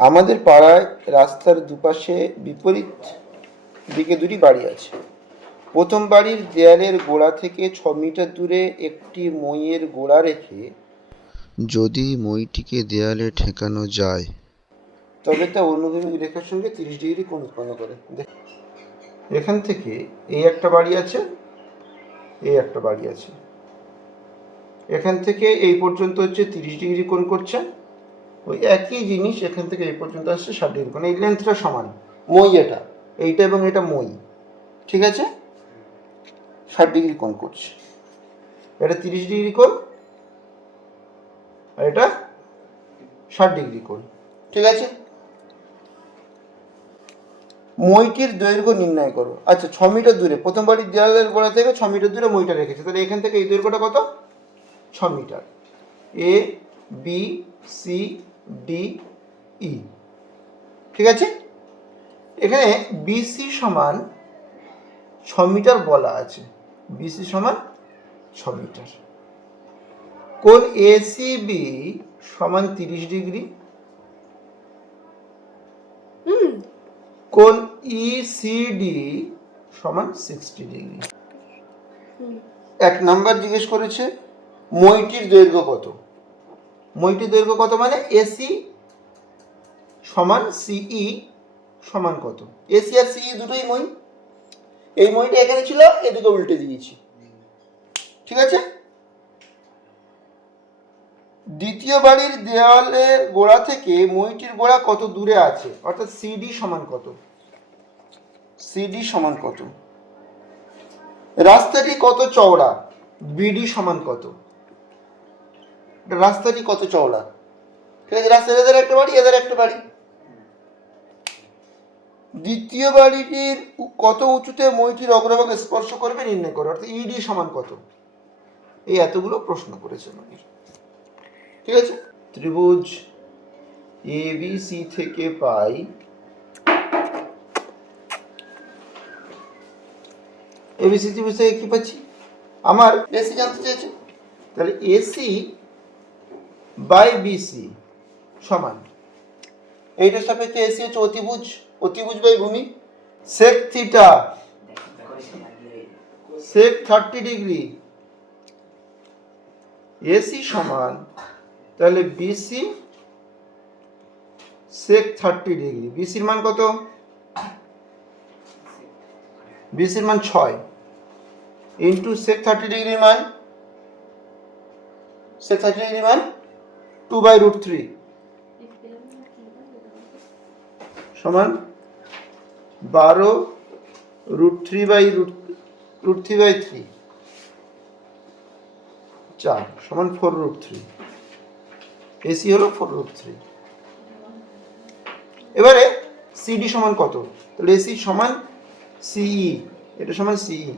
আমাদের পাড়ায় রাস্তার দুপাশে বিপরীত দিকে দুটি বাড়ি আছে। প্রথম বাড়ির দেয়ালের গোড়া থেকে 6 মিটার দূরে একটি মইয়ের গোড়া রেখে যদি মইটিকে দেয়ালে ঠেকানো যায় তবে তা অনুভূমিক রেখার সঙ্গে 30 ডিগ্রি কোণ উৎপন্ন করে। এখান থেকে এই একটা বাড়ি আছে, এই একটা বাড়ি আছে, এখান থেকে এই পর্যন্ত হচ্ছে 30 ডিগ্রি কোণ করছে। ওই একই জিনিস এখান থেকে এই পর্যন্ত আসছে 60 ডিগ্রি কোণ। এই লেন্থটা সমান, মই এটা, এইটা এবং এটা মই, ঠিক আছে, 60 ডিগ্রি কোণ করছে। এটা 30 ডিগ্রি কোণ আর এটা 60 ডিগ্রি কোণ, ঠিক আছে। মইটির দৈর্ঘ্য নির্ণয় করো। আচ্ছা, 6 মিটার দূরে, প্রথম বাড়ির দেয়ালের গোড়া থেকে 6 মিটার দূরে মইটা রেখেছে, তাহলে এখান থেকে এই দৈর্ঘ্যটা কত? 6 metre. A B C D E, ঠিক আছে। এখানে বিসি সমান 6 মিটার বলা আছে, বিসি সমান 6 মিটার। কোণ এসিবি সমান 30 ডিগ্রি, কোণ ইসিডি সমান 60 ডিগ্রি। 1 নাম্বার জিজ্ঞেস করেছে মইটির দৈর্ঘ্য কত। মইটির দৈর্ঘ্য কত মানে এসি সমান সিই সমান কত। এসি আর সিই দুটোই মই। এই মইটা এখানে ছিল, এদিকে উল্টে দিয়েছি, ঠিক আছে। দ্বিতীয় বাড়ির দেওয়ালের গোড়া থেকে মইটির গোড়া কত দূরে আছে, অর্থাৎ সিডি সমান কত। সিডি সমান কত। রাস্তাটি কত চওড়া, বিডি সমান কত। রাস্তাটি কত চওড়া, ঠিক আছে। রাস্তার এদের একটা বাড়ি, এদের একটা বাড়ি। দ্বিতীয় বাড়িটির কত উঁচুতে মইটির অগ্রভাগ স্পর্শ করবে নির্ণয় করো, অর্থাৎ ইডি সমান কত। এই এতগুলো প্রশ্ন করেছে মানে, ঠিক আছে। ত্রিভুজ এবিসি থেকে পাই এবিসি ত্রিভুজ থেকে কি পাচ্ছি, আমার এসি জানতে চেয়েছে, তাহলে এসি বাই বিসি সমান, এইটার সাপেক্ষে এসি হচ্ছে অতিভুজ, অতিভুজ বাই ভূমি, sec theta sec 30 degree, AC সমান তাহলে বিসি সেক 30 ডিগ্রি। বিসির মান কত, বিসির মান 6 ইন্টু সেক 30 ডিগ্রির মান, সেক 30 ডিগ্রির মান 2/√3 সমান 12√3/3 4 সমান 4√3। এসি হলো 4√3। এবারে সিডি সমান কত, তাহলে এসি সমান সিই, এটা সমান সিই।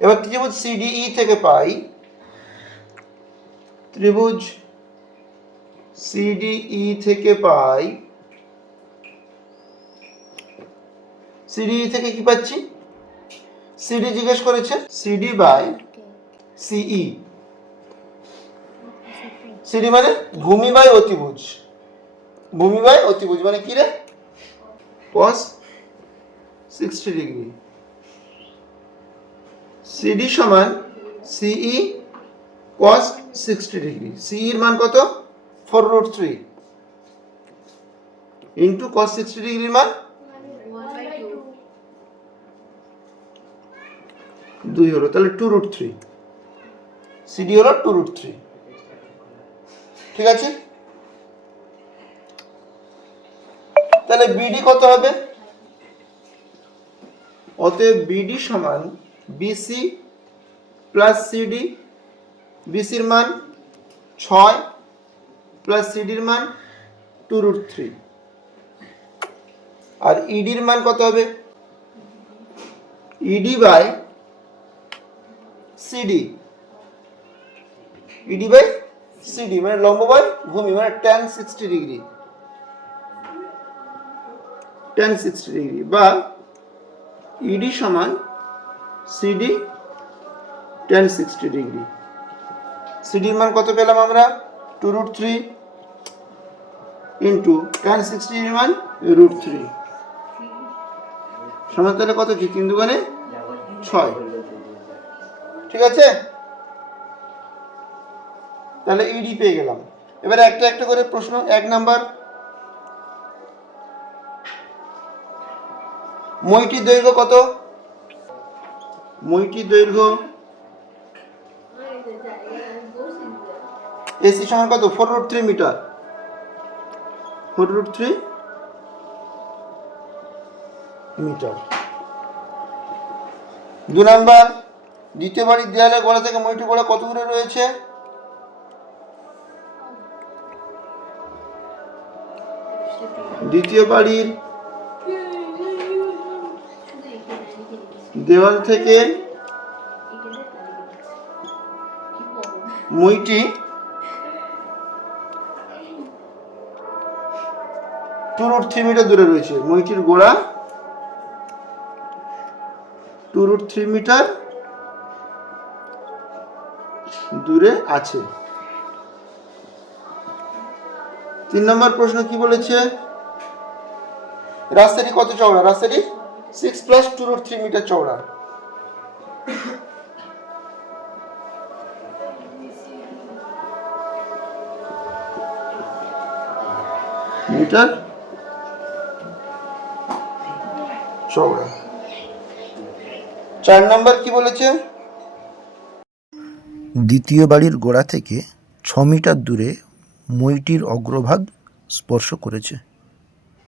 এবার ত্রিভুজ সিডিই থেকে পাই, ত্রিভুজ সিডিই থেকে পাই, সিডিই থেকে কি পাচ্ছি, সিডি জিজ্ঞেস করেছে, সিডি বাই সিই। সিডি মানে ভূমি বাই অতিভুজ, ভূমি বাই অতিভুজ মানে কি রে, cos 60 ডিগ্রি। সিডি সমান সিই cos 60 ডিগ্রি। সিই এর মান কত, 4√3 ইন্টু cos 60 ডিগ্রির মান 2 হলো, তাহলে 2√3। সিডি হলো 2√3, ঠিক আছে। তাহলে বিডি কত হবে, অতএব বিডি সমান বিসি প্লাস সিডি। বিসির মান 6 প্লাস সিডির মান 2√3, আর ইডির মান কত হবে, ED by CD, ED by CD মানে লম্ব বাই ভূমি মানে tan 60 ডিগ্রি, tan 60 ডিগ্রি, বা ইডি সমান সিডি tan 60 ডিগ্রি। সিডির মান কত পেলাম আমরা, 2√3 ইন্টু tan 60 ডিগ্রি মান √3 সমান তাহলে কত কি 3 দুগুণে 6। ঠিক আছে, তাহলে ইডি পেয়ে গেলাম। এবারে একটা একটা করে প্রশ্ন। 1 নাম্বার, মইটির দৈর্ঘ্য কত? মইটির দৈর্ঘ্য এসি সমান কত? 4√3 মিটার। 4√3 মিটার। 2 নাম্বার, দ্বিতীয় বাড়ির দেয়ালের গোড়া থেকে মইটির গোড়া কত দূরে রয়েছে? দ্বিতীয় বাড়ির দেওয়াল থেকে মইটি 2√3 মিটার দূরে রয়েছে। মইটির গোড়া 2√3 মিটার দূরে আছে। 3 নম্বর প্রশ্ন কি বলেছে? রাস্তাটি কত চওড়া? রাস্তাটি 6 + 2√3 মিটার চওড়া। মিটার চওড়া। 4 নম্বর কি বলেছে? দ্বিতীয় বাড়ির গোড়া থেকে 6 মিটার দূরে মইটির অগ্রভাগ স্পর্শ করেছে।